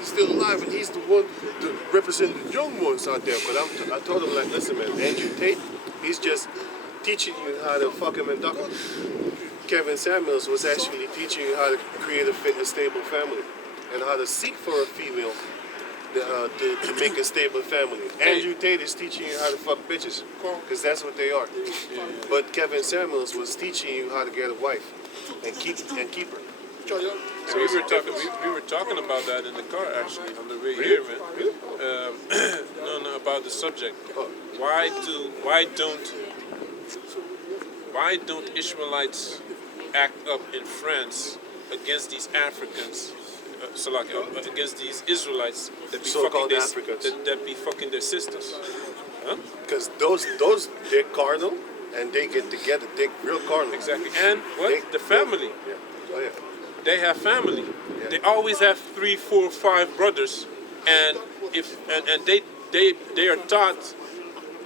is still alive, and he's the one to represent the young ones out there. But I told him, like, listen, man, Andrew Tate, he's just teaching you how to fuck him and duck him. Kevin Samuels was actually teaching you how to create a stable family and how to seek for a female to make a stable family. Andrew Tate is teaching you how to fuck bitches, because that's what they are. But Kevin Samuels was teaching you how to get a wife and keep her. So we were talking about that in the car actually on the way here, man. No, about the subject. Why don't Israelites act up in France against these Africans? Against these Israelites that be fucking their sisters, huh? Because those they're carnal and they get together, they're real carnal. Exactly, and the family. Yeah. Oh yeah. They have family. Yeah. They always have 3, 4, 5 brothers, and they are taught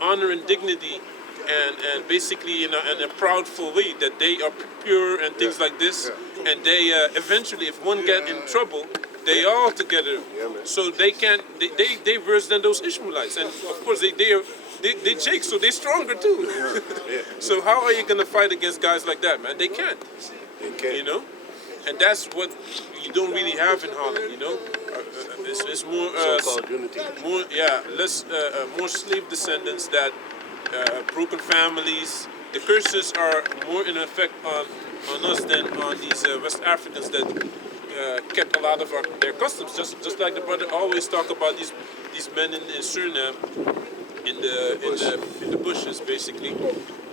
honor and dignity, and basically in a proudful way that they are pure and things like this. Yeah. And they eventually, if one get in trouble, they all together. Yeah, man. So they can't. They worse than those Ishmaelites, and of course they Jake, so they stronger too. Yeah. Yeah. So how are you gonna fight against guys like that, man? They can't. They can't. You know, and that's what you don't really have in Holland. You know, it's more so-called unity. More slave descendants, that broken families. The curses are more in effect on us than on these West Africans that kept a lot of their customs. Just like the brother always talk about these men in Suriname, in the bushes, basically.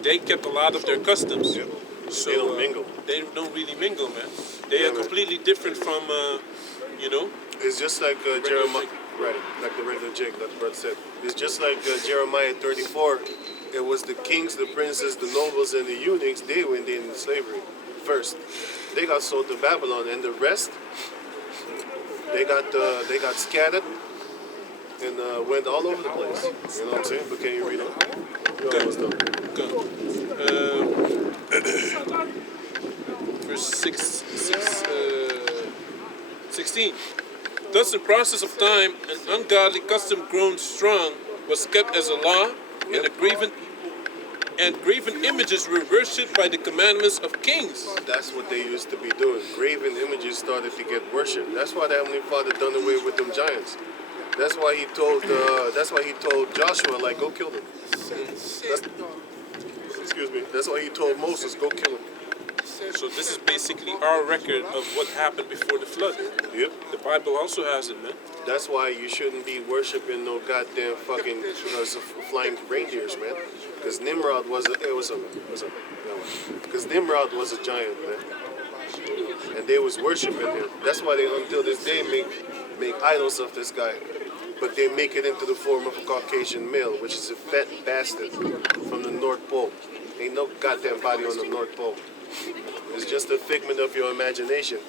They kept a lot of their customs. Yep. So they don't mingle. They don't really mingle, man. They are completely different from, you know. It's just like Jeremiah, right? Like the regular Jake, like the brother said. It's just like Jeremiah 34. It was the kings, the princes, the nobles, and the eunuchs. They went into slavery first. They got sold to Babylon, and the rest, they got scattered and went all over the place. You know what I'm saying? But can you read it? You're almost done. Verse 16. Thus, in process of time, an ungodly custom grown strong was kept as a law, and graven images were worshipped by the commandments of kings. That's what they used to be doing. Graven images started to get worshipped. That's why the Heavenly Father done away with them giants. That's why he told Joshua, like, go kill them. That's why he told Moses, go kill them. So this is basically our record of what happened before the flood. Yep. The Bible also has it, man. That's why you shouldn't be worshiping no goddamn fucking flying reindeers, man. Because Nimrod was a giant, man. And they was worshiping him. That's why they until this day make idols of this guy. But they make it into the form of a Caucasian male, which is a fat bastard from the North Pole. Ain't no goddamn body on the North Pole. It's just a figment of your imagination,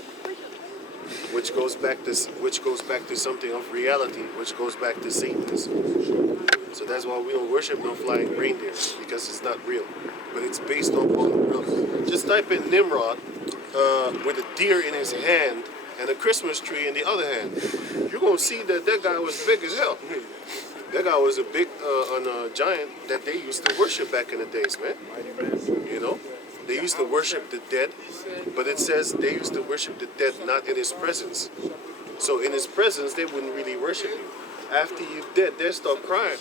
which goes back to something of reality, which goes back to Satanism. So that's why we don't worship no flying reindeers, because it's not real. But it's based on real. Just type in Nimrod with a deer in his hand and a Christmas tree in the other hand. You're gonna see that guy was big as hell. That guy was a big giant that they used to worship back in the days, man. You know? They used to worship the dead, but it says they used to worship the dead not in his presence. So in his presence, they wouldn't really worship you. After you're dead, they start crying.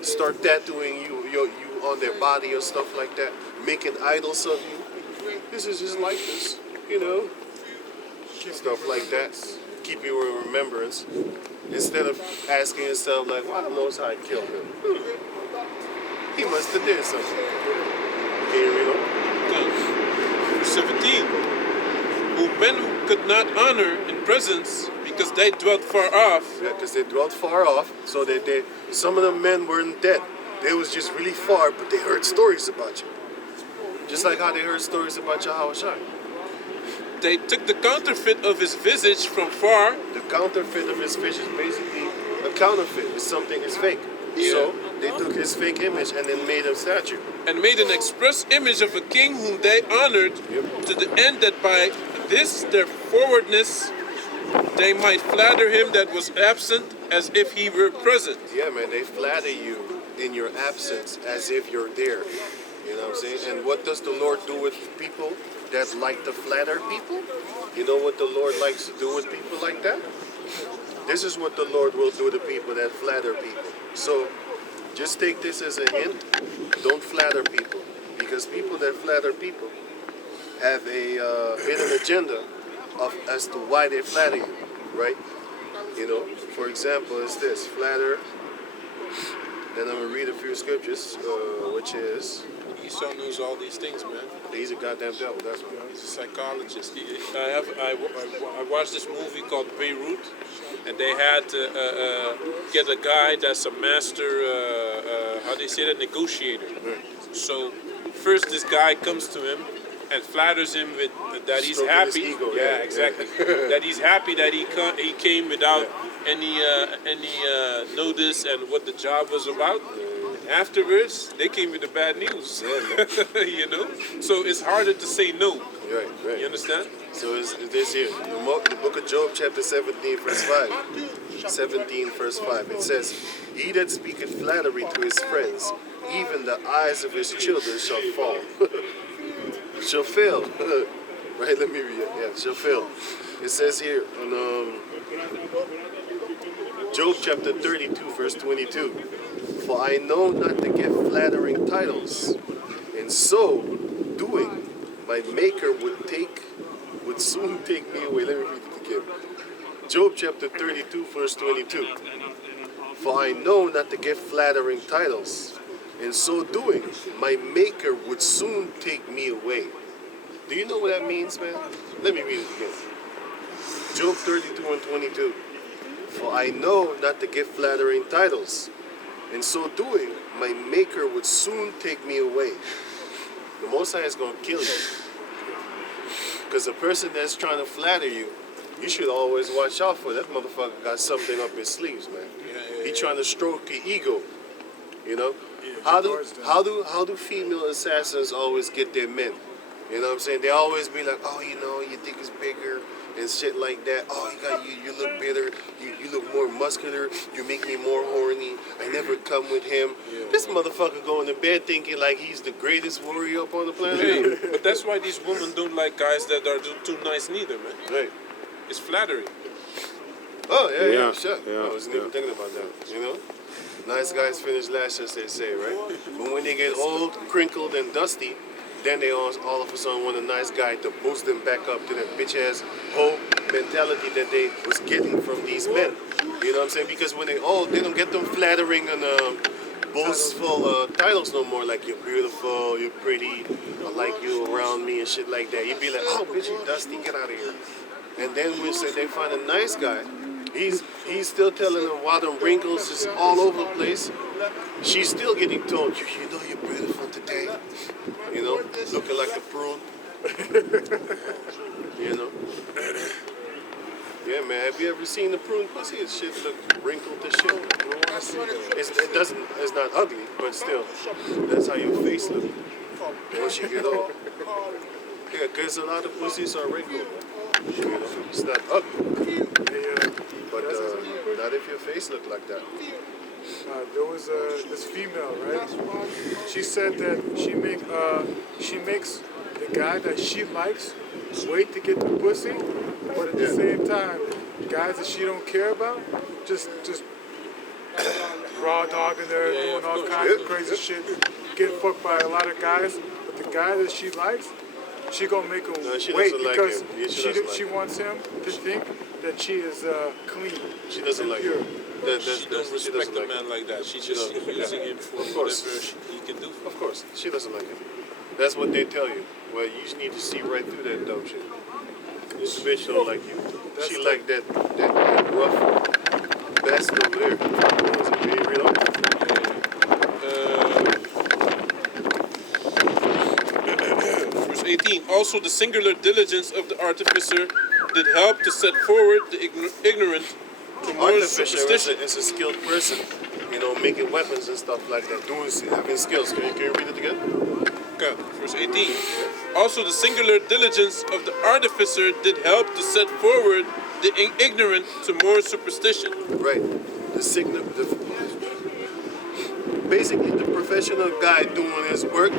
Start tattooing you on their body or stuff like that, making idols of you. This is his likeness, you know. Stuff like that. Keep you in remembrance. Instead of asking yourself, like, well, who knows how I killed him? He must have did something. Can you read on? 17. Who men who could not honor in presence because they dwelt far off. Yeah, because they dwelt far off. So some of the men weren't dead. They was just really far, but they heard stories about you. Just like how they heard stories about Yahushua. They took the counterfeit of his visage from far. The counterfeit of his visage is basically a counterfeit. It's something is fake. Yeah. So they took his fake image and then made a statue. And made an express image of a king whom they honored, to the end that by this their forwardness they might flatter him that was absent as if he were present. Yeah, man, they flatter you in your absence as if you're there. You know what I'm saying? And what does the Lord do with people that like to flatter people? You know what the Lord likes to do with people like that? This is what the Lord will do to people that flatter people. So just take this as a hint. Don't flatter people. Because people that flatter people have a hidden agenda of as to why they flatter you, right? You know, for example, is this flatter. Then I'm gonna read a few scriptures, which is Esau knows all these things, man. he's a goddamn devil. That's what. He's a psychologist. I watched this movie called Beirut, and they had to get a guy that's a master, how do you say that, negotiator. So first this guy comes to him and flatters him with that he's Stroking his happy. ego, yeah, yeah. exactly. That he's happy that he came without any notice and what the job was about. Afterwards, they came with the bad news. You know, so it's harder to say no. Right. You understand? So it's this here, the book of Job, chapter 17, verse 5. 17, verse 5. It says, "He that speaketh flattery to his friends, even the eyes of his children shall fall." Shall fail. Right, let me read it. Yeah, shall fail. It says here on Job chapter 32, verse 22. "For I know not to give flattering titles, and so doing, my Maker would soon take me away." Let me read it again. Job chapter 32, verse 22. "For I know not to give flattering titles, and so doing, my Maker would soon take me away." Do you know what that means, man? Let me read it again. Job 32 and 22. "For I know not to give flattering titles, in so doing, my Maker would soon take me away." The Most High is going to kill you. Because the person that's trying to flatter you, you should always watch out for. That motherfucker got something up his sleeves, man. He trying to stroke your ego. You know? How do female assassins always get their men? You know what I'm saying? They always be like, "Oh, you know, your dick is bigger," and shit like that. "Oh, you look better. You look more muscular. You make me more horny. I never come with him." This motherfucker going to bed thinking like he's the greatest warrior up on the planet. Hey, but that's why these women don't like guys that are too nice neither, man. Right. It's flattery. Oh, yeah, Yeah, sure. yeah, I wasn't even thinking about that, you know? Nice guys finish last, as they say, right? But when they get old, crinkled, and dusty, then they all of a sudden want a nice guy to boost them back up to that bitch-ass whole mentality that they was getting from these men. You know what I'm saying? Because when they old, they don't get them flattering and boastful titles no more, like, "You're beautiful, you're pretty, I like you around me," and shit like that. You'd be like, "Oh, bitch, you dusty, get out of here." And then when they find a nice guy, he's still telling them while the wrinkles is all over the place, she's still getting told, "You know you're beautiful today." You know, looking like a prune. You know? Yeah, man. Have you ever seen the prune pussy? It shit look wrinkled to shit. It's not ugly, but still, that's how your face look once you get old. Yeah, because a lot of pussies are wrinkled. You know, it's not ugly, but not if your face look like that. There was this female, right? She said that she makes the guy that she likes wait to get the pussy, but at the same time, guys that she don't care about, just raw dogging her, doing all kinds of crazy shit, getting fucked by a lot of guys. But the guy that she likes, she gonna make him wait because she wants him to think that she is clean. She doesn't like pure. him. She don't respect a man like that. She's just using him for whatever he can do. Of course, she doesn't like him. That's what they tell you. Well, you just need to see right through that dumb shit. This bitch don't like you. She like that rough bastard over there. Is it being real? Verse 18. Also, the singular diligence of the artificer did help to set forward the ignorant to more Artificer superstition. is a skilled person, you know, making weapons and stuff like that, having skills. Can you read it again? Okay, verse 18. Also, the singular diligence of the artificer did help to set forward the ignorant to more superstition. Right. Basically, the professional guy doing his work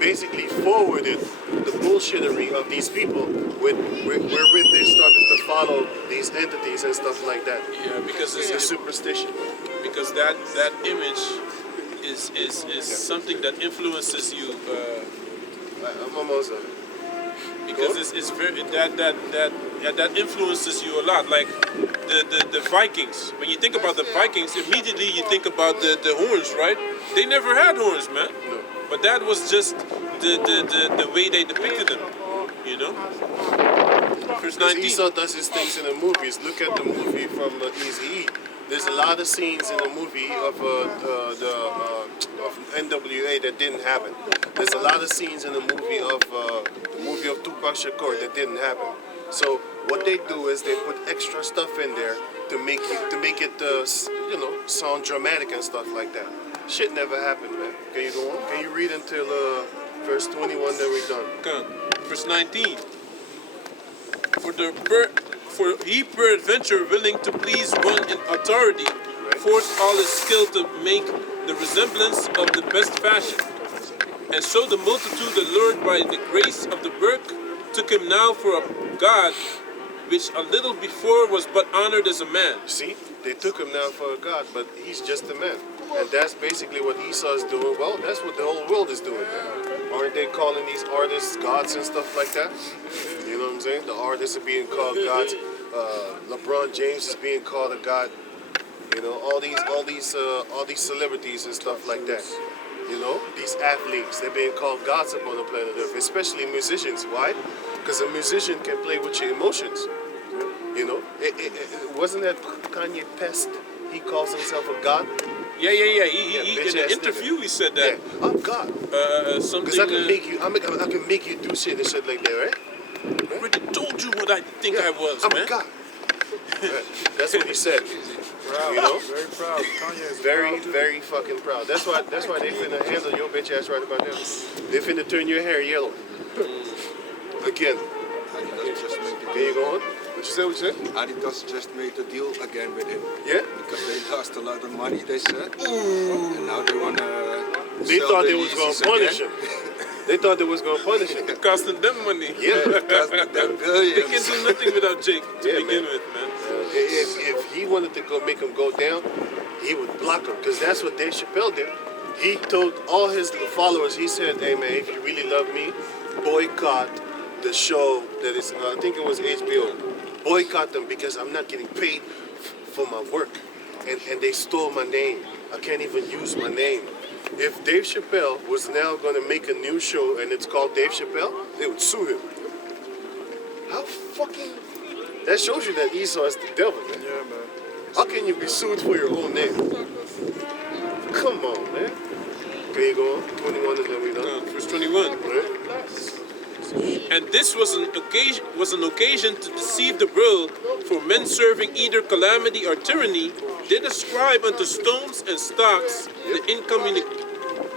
basically forwarded the bullshittery of these people wherewith they started to follow these entities and stuff like that. Yeah, because It's a superstition. because that image is something that influences you. I'm almost done. Because it's very that influences you a lot. Like the Vikings. When you think about the Vikings, immediately you think about the horns, right? They never had horns, man. No. But that was just the way they depicted them, you know. Verse 19. Esau does his things in the movies. Look at the movie from Easy E. There's a lot of scenes in the movie of NWA that didn't happen. There's a lot of scenes in the movie of Tupac Shakur that didn't happen. So what they do is they put extra stuff in there to make it sound dramatic and stuff like that. Shit never happened, man. Can you go on? Can you read until verse 21? Then we're done. Okay. Verse 19. For he peradventure willing to please one in authority, forced all his skill to make the resemblance of the best fashion. And so the multitude allured by the grace of the work took him now for a god, which a little before was but honored as a man. See, they took him now for a god, but he's just a man. And that's basically what Esau is doing. Well, that's what the whole world is doing, man. Aren't they calling these artists gods and stuff like that? You know what I'm saying? The artists are being called gods. LeBron James is being called a god. You know, all these celebrities and stuff like that. You know, these athletes, they're being called gods upon the planet Earth, especially musicians. Why? Because a musician can play with your emotions. You know, wasn't that Kanye Pest? He calls himself a god. Yeah. He in an interview he said that. Yeah, I'm God. Something. Because I can make you do shit and shit like that, right? I already told you what I think I was, I'm man. a God. Right. That's what he said. Proud. You know? Very proud. Kanye is Very, proud too. very fucking proud. That's why they finna handle your bitch ass right about now. They finna turn your hair yellow. Again. Adidas just made Can you go on? What you said? What you said? Adidas just made a deal again with him Yeah? because they lost a lot of money. They said, and now they wanna. They sell thought the they was gonna Yeezys punish again. him. They thought they was gonna punish him. It costing them money. Yeah. Because they're They billions. can do nothing without Jake to Yeah, begin man. with, man. If he wanted to go make him go down, he would block him because that's what Dave Chappelle did. He told all his followers, he said, "Hey man, if you really love me, boycott the show that is, I think it was HBO. Boycott them because I'm not getting paid for my work, and they stole my name. I can't even use my name." If Dave Chappelle was now going to make a new show and it's called Dave Chappelle, they would sue him. How fucking... That shows you that Esau is the devil, man. Yeah, man. How can you be sued for your own name? Come on, man. Can you go on? 21 and then we done. Verse 21. Right? And this was an occasion to deceive the world, for men serving either calamity or tyranny did ascribe unto stones and stocks the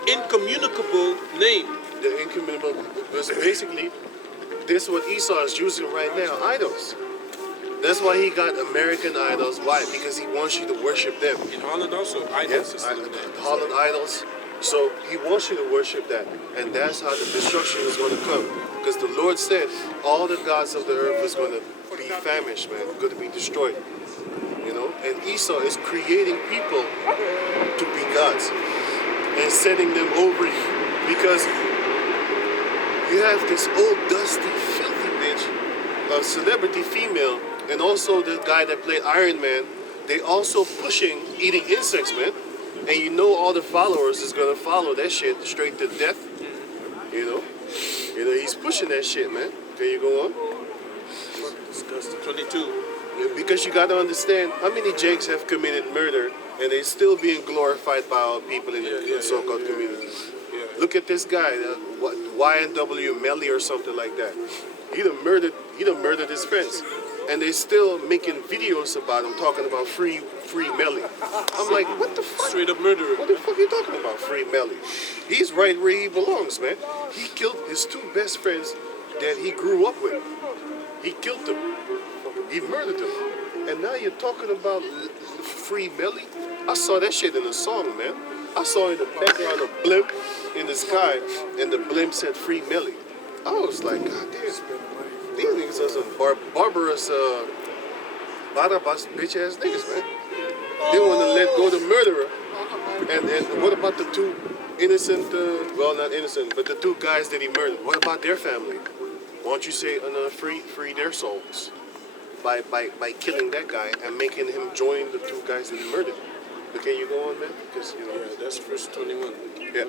incommunicable name. The incommunicable... Basically, this is what Esau is using right now, idols. That's why he got American idols. Why? Because he wants you to worship them. In Holland also, idols. Yes, is still in there. Holland idols. So he wants you to worship that. And that's how the destruction is going to come. Because the Lord said all the gods of the earth is going to be famished, man. Going to be destroyed. You know? And Esau is creating people to be gods. And setting them over you. Because you have this old, dusty, filthy bitch, a celebrity female, and also the guy that played Iron Man. They also pushing eating insects, man. And you know all the followers is gonna follow that shit straight to death. You know? You know, he's pushing that shit, man. Can you go on? Disgusting. 22. Because you gotta understand how many Jakes have committed murder and they're still being glorified by our people in the so-called community. Yeah. Look at this guy, YNW Melly or something like that. He done murdered his friends. And they still making videos about him talking about free Melly. I'm like, what the fuck? Straight up murderer. What the fuck are you talking about, free Melly? He's right where he belongs, man. He killed his two best friends that he grew up with. He killed them. He murdered them. And now you're talking about Free Melly? I saw that shit in a song, man. I saw in the background a blimp in the sky, and the blimp said Free Melly. I was like, God damn, these niggas are some barbarous, barabas bitch ass niggas, man. They want to let go the murderer. And what about the two innocent, well, not innocent, but the two guys that he murdered? What about their family? Why don't you say, free their souls by killing that guy and making him join the two guys that he murdered? Okay, you go on, man? Because, you know. Yeah, that's verse 21. Yeah.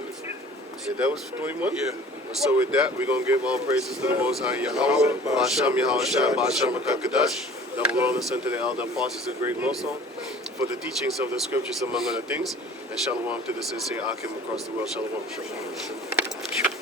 That was 21? Yeah. So with that, we're going to give all praises to the Most High Yahweh, Ba'asham Yahweh Shai, Ba'asham Hakadash, double honor sent to the elder apostles and great Muslim for the teachings of the scriptures, among other things, and shalom to the sincere Akim across the world. Shalom.